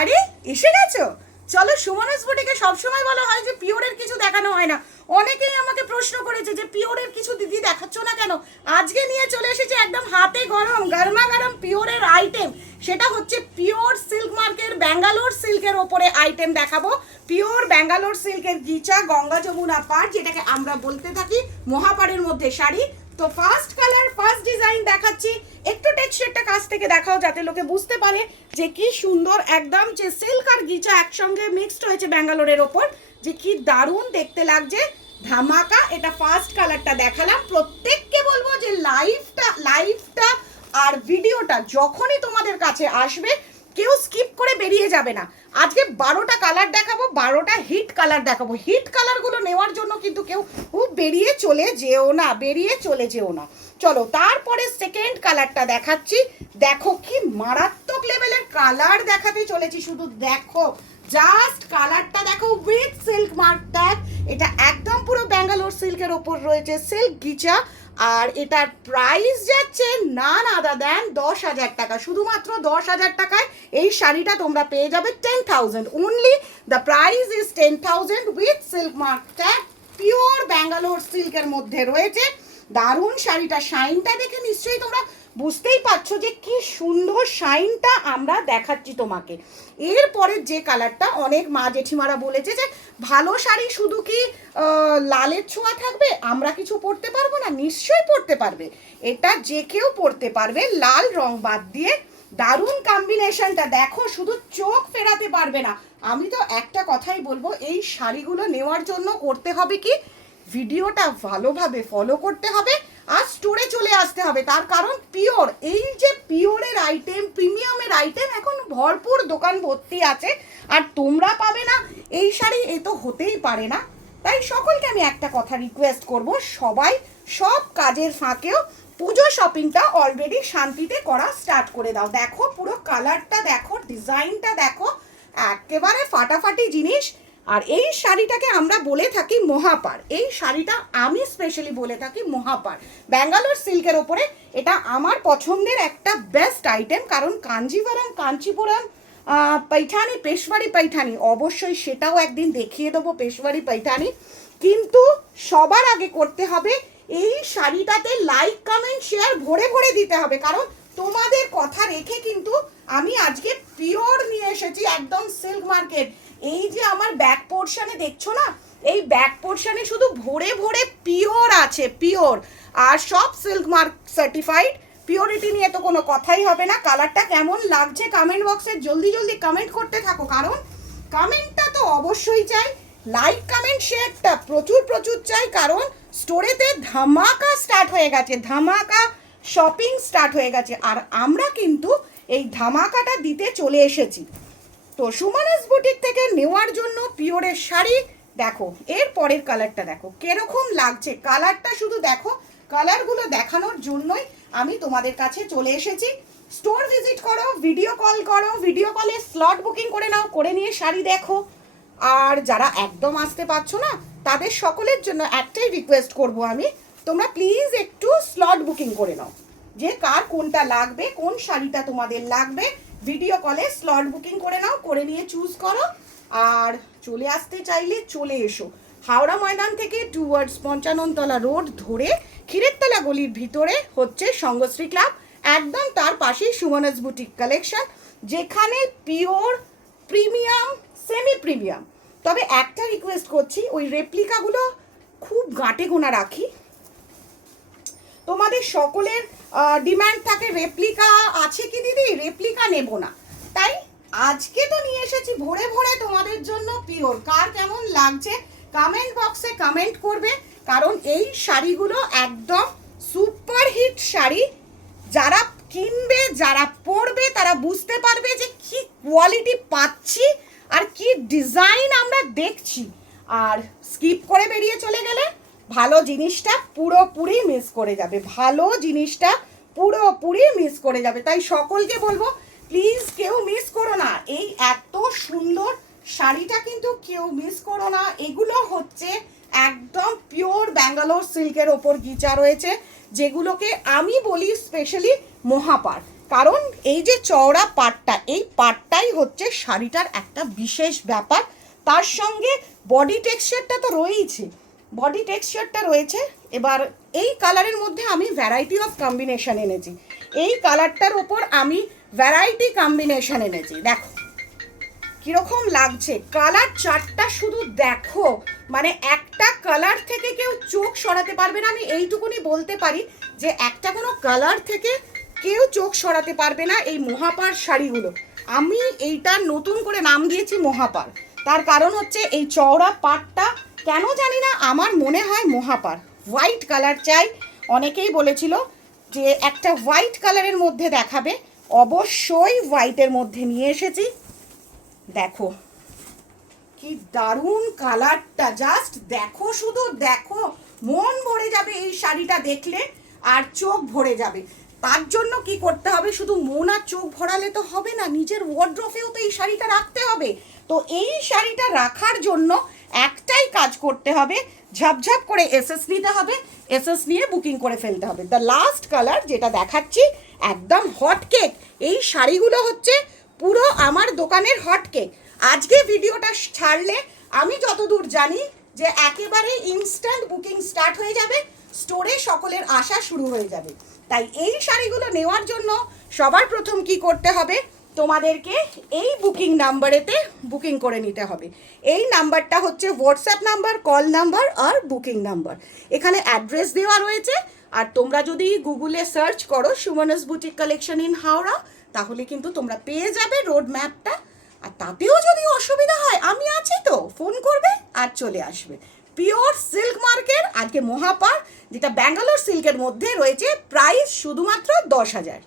আরে এসে গেছো? চলো, সুমনাস বুটিকে সবসময় বলা হয় যে পিওরের কিছু দেখানো হয় না। অনেকেই আমাকে প্রশ্ন করেছে যে পিওরের কিছু দিদি দেখাচ্ছ না কেন। আজকে নিয়ে চলে এসেছে একদম হাতে গরম গরমা গরম পিওরের আইটেম। সেটা হচ্ছে পিওর সিল্ক মার্কের ব্যাঙ্গালোর সিল্কের ওপরে আইটেম দেখাবো। পিওর ব্যাঙ্গালোর সিল্কের গিচা গঙ্গা যমুনা পাড়, যেটাকে আমরা বলতে থাকি মহাপাড়ের মধ্যে শাড়ি। তো ফার্স্ট কালার ফার্স্ট ডিজাইন দেখাচ্ছি। একটু টেক্সচারটা কাছ থেকে দেখাও যাতে লোকে বুঝতে পারে যে কি সুন্দর একদম যে সিল্ক আর গিচা একসঙ্গে মিক্সড হয়েছে ব্যাঙ্গালোরের ওপর, যে কি দারুণ দেখতে লাগছে। ধামাকা। এটা ফার্স্ট কালারটা দেখালাম। প্রত্যেককে বলবো যে লাইভটা আর ভিডিওটা যখনই তোমাদের কাছে আসবে কেউ স্কিপ করে বেরিয়ে যাবে না। আজকে 12টা কালার দেখাবো, 12টা হিট কালার দেখাবো। হিট কালারগুলো নেওয়ার জন্য কিন্তু কেউ বেরিয়ে চলে যেও না। চলো, তারপরে সেকেন্ড কালারটা দেখাচ্ছি। দেখো কি মারাত্মক লেভেলের কালার দেখাতে চলেছি, শুধু দেখো জাস্ট কালারটা দেখো উইথ সিল্ক মার্ক ট্যাগ। এটা একদম পুরো ব্যাঙ্গালোর সিল্কের ওপর রয়েছে সিল্ক গিচা। আর এটার প্রাইস যাচ্ছে নান আদার দেন 10,000 টাকা। শুধুমাত্র 10,000 টাকায় এই শাড়িটা তোমরা পেয়ে যাবে 10,000 only. The price is 10,000 with silk mark tag. Pure Bangalore সিল্কের মধ্যে রয়েছে। দারুণ শাড়িটা, শাইনটা দেখে নিশ্চয়ই তোমরা বুঝতেই পারছো যে কি সুন্দর শাইনটা আমরা দেখাচ্ছি তোমাকে। এরপরে যে কালারটা, অনেক মা জেঠিমারা বলেছে যে ভালো শাড়ি শুধু কি লালের ছোঁয়া থাকবে, আমরা কিছু পরতে পারবো না? নিশ্চয়ই পরতে পারবে, এটা যে কেউ পরতে পারবে লাল রং বাদ দিয়ে। দারুণ কম্বিনেশনটা দেখো, শুধু চোখ ফেরাতে পারবে না। আমি তো একটা কথাই বলবো, এই শাড়িগুলো নেওয়ার জন্য করতে হবে কি, ভিডিওটা ভালোভাবে ফলো করতে হবে আর স্টোরে চলে আসতে হবে। তার কারণ পিওর, এই যে পিওরের আইটেম প্রিমিয়ামের আইটেম এখন ভরপুর দোকান ভর্তি আছে, আর তোমরা পাবে না এই শাড়ি, এ তো হতেই পারে না। তাই সকলকে আমি একটা কথা রিকোয়েস্ট করব, সবাই সব কাজের ফাঁকেও পুজো শপিংটা অলরেডি শান্তিতে করা স্টার্ট করে দাও। দেখো পুরো কালারটা দেখো, ডিজাইনটা দেখো, একেবারে ফাটাফাটি জিনিস। আর এই শাড়িটাকে আমরা বলে থাকি মহাপাড়। এই শাড়িটা আমি স্পেশালি বলে থাকি মহাপাড় ব্যাঙ্গালোর সিল্কের ওপরে। এটা আমার পছন্দের একটা বেস্ট আইটেম, কারণ কাঞ্চিপুরম पैठानी पेशवाड़ी पैठानी অবশ্যই সেটাও একদিন দেখিয়ে দেবো পেশওয়ারি पैठानी। কিন্তু সবার আগে করতে হবে এই শাড়িটাতে লাইক কমেন্ট শেয়ার ভরে ভরে দিতে হবে, কারণ তোমাদের কথা রেখে কিন্তু আমি আজকে পিওর নিয়ে এসেছি একদম সিল্ক মার্কেট। এই যে আমার ব্যাক পোর্শনে দেখছো না, এই ব্যাক পোর্শনে শুধু ভরে ভরে পিওর আছে, পিওর। আর সব সিল্ক মার্ক সার্টিফাইড। পিওরিটি নিয়ে তো কোনো কথাই হবে না। কালারটা কেমন লাগছে কমেন্ট বক্সে জলদি জলদি কমেন্ট করতে থাকো, কারণ কমেন্টটা তো অবশ্যই চাই। লাইক কমেন্ট শেয়ারটা প্রচুর প্রচুর চাই, কারণ স্টোরেতে ধামাকা স্টার্ট হয়ে গেছে, ধামাকা শপিং স্টার্ট হয়ে গেছে। আর আমরা কিন্তু এই ধামাকাটা দিতে চলে এসেছি। তো সুমনাস বুটিক থেকে নেওয়ার জন্য পিওরের শাড়ি দেখো। এর পরের কালারটা দেখো কিরকম লাগছে, কালারটা শুধু দেখো। কালারগুলো দেখানোর জন্যই আমি তোমাদের কাছে চলে এসেছি। স্টোর ভিজিট করো, ভিডিও কল করো, ভিডিও কলে স্লট বুকিং করে নাও, করে নিয়ে শাড়ি দেখো। আর যারা একদম আসতে পারছো না তাদের সকলের জন্য একটাই রিকোয়েস্ট করব আমি, তোমরা প্লিজ একটু স্লট বুকিং করে নাও, যে কার কোনটা লাগবে, কোন শাড়িটা তোমাদের লাগবে। ভিডিও কলে স্লট বুকিং করে নাও, করে নিয়ে চুজ করো। আর চলে আসতে চাইলে চলে এসো। হাওড়া ময়দান থেকে টুয়ার্ডস পঞ্চাননতলা রোড ধরে ক্ষীরেরতলা গলির ভিতরে হচ্ছে সঙ্গশ্রী ক্লাব, একদম তার পাশেই সুমনাস বুটিক কালেকশন, যেখানে পিওর প্রিমিয়াম সেমি প্রিমিয়াম। তবে একটা রিকোয়েস্ট করছি, ওই রেপ্লিকাগুলো খুব গাঁটে গোনা রাখি। তোমাদের সকলের ডিমান্ড থাকে রেপ্লিকা আছে কি দিদি, রেপ্লিকা নেব না, তাই আজকে তো নিয়ে এসেছি ভরে ভরে তোমাদের জন্য পিওর। কার কেমন লাগছে কমেন্ট বক্সে কমেন্ট করবে, কারণ এই শাড়িগুলো একদম সুপার হিট শাড়ি। যারা কিনবে, যারা পরবে, তারা বুঝতে পারবে যে কি কোয়ালিটি পাচ্ছি আর কি ডিজাইন আমরা দেখছি। আর স্কিপ করে বেরিয়ে চলে গেলে ভালো জিনিসটা পুরোপুরি মিস করে যাবে, ভালো জিনিসটা পুরোপুরি মিস করে যাবে। তাই সকলকে বলবো প্লিজ কেউ মিস করো না, এই এত সুন্দর শাড়িটা কিন্তু কেউ মিস করো না। এগুলো হচ্ছে একদম পিওর ব্যাঙ্গালোর সিল্কের ওপর গিচা রয়েছে, যেগুলোকে আমি বলি স্পেশালি মহাপাড়। কারণ এই যে চওড়া পাটটা, এই পাটটাই হচ্ছে শাড়িটার একটা বিশেষ ব্যাপার। তার সঙ্গে বডি টেক্সচারটা তো রয়েইছে, বডি টেক্সচারটা রয়েছে। এবার এই কালারের মধ্যে আমি ভ্যারাইটি অফ কম্বিনেশন এনেছি, এই কালারটার ওপর আমি ভ্যারাইটি কম্বিনেশন এনেছি। দেখো কীরকম লাগছে, কালার চারটা শুধু দেখো, মানে একটা কালার থেকে কেউ চোখ সরাতে পারবে না। আমি এইটুকুনি বলতে পারি যে একটা কোনো কালার থেকে কেউ চোখ সরাতে পারবে না এই মহাপার শাড়িগুলো। আমি এইটার নতুন করে নাম দিয়েছি মহাপার, তার কারণ হচ্ছে এই চওড়া পাটটা কেন জানি না আমার মনে হয় মহাপার। হোয়াইট কালার চাই, অনেকেই বলেছিল যে একটা হোয়াইট কালারের মধ্যে দেখাবে, অবশ্যই হোয়াইটের মধ্যে নিয়ে এসেছি। দেখো কি দারুণ কালারটা, জাস্ট দেখো, শুধু দেখো, মন ভরে যাবে এই শাড়িটা দেখলে আর চোখ ভরে যাবে। তার জন্য কি করতে হবে, শুধু মন আর চোখ ভরালে তো হবে না, নিজের ওয়ার্ড্রোবেও তো এই শাড়িটা রাখতে হবে। তো এই শাড়িটা রাখার জন্য একটাই কাজ করতে হবে, ঝপঝপ করে এসএস নিতে হবে, এসএস নিয়ে বুকিং করে ফেলতে হবে। দ্য লাস্ট কালার যেটা দেখাচ্ছি একদম হট কেক, এই শাড়িগুলো হচ্ছে পুরো আমার দোকানের হট কেক। আজকে ভিডিওটা ছাড়লে আমি যতদূর জানি যে একেবারে ইনস্ট্যান্ট বুকিং স্টার্ট হয়ে যাবে, স্টোরে সকলের আসা শুরু হয়ে যাবে। তাই এই শাড়িগুলো নেওয়ার জন্য সবার প্রথম কি করতে হবে, তোমাদেরকে এই বুকিং নাম্বারেতে বুকিং করে নিতে হবে। এই নাম্বারটা হচ্ছে হোয়াটসঅ্যাপ নাম্বার, কল নাম্বার আর বুকিং নাম্বার। এখানে অ্যাড্রেস দেওয়া রয়েছে, আর তোমরা যদি গুগলে সার্চ করো Sumana's boutique collection in Howrah, তাহলে কিন্তু তোমরা পেয়ে যাবে রোড ম্যাপটা। আর তাতেও যদি অসুবিধা হয় আমি আছি তো, ফোন করবে আর চলে আসবে। পিওর সিল্ক মার্কের আজকে মহাপার, যেটা ব্যাঙ্গালোর সিল্কের মধ্যে রয়েছে, প্রাইস শুধুমাত্র 10,000।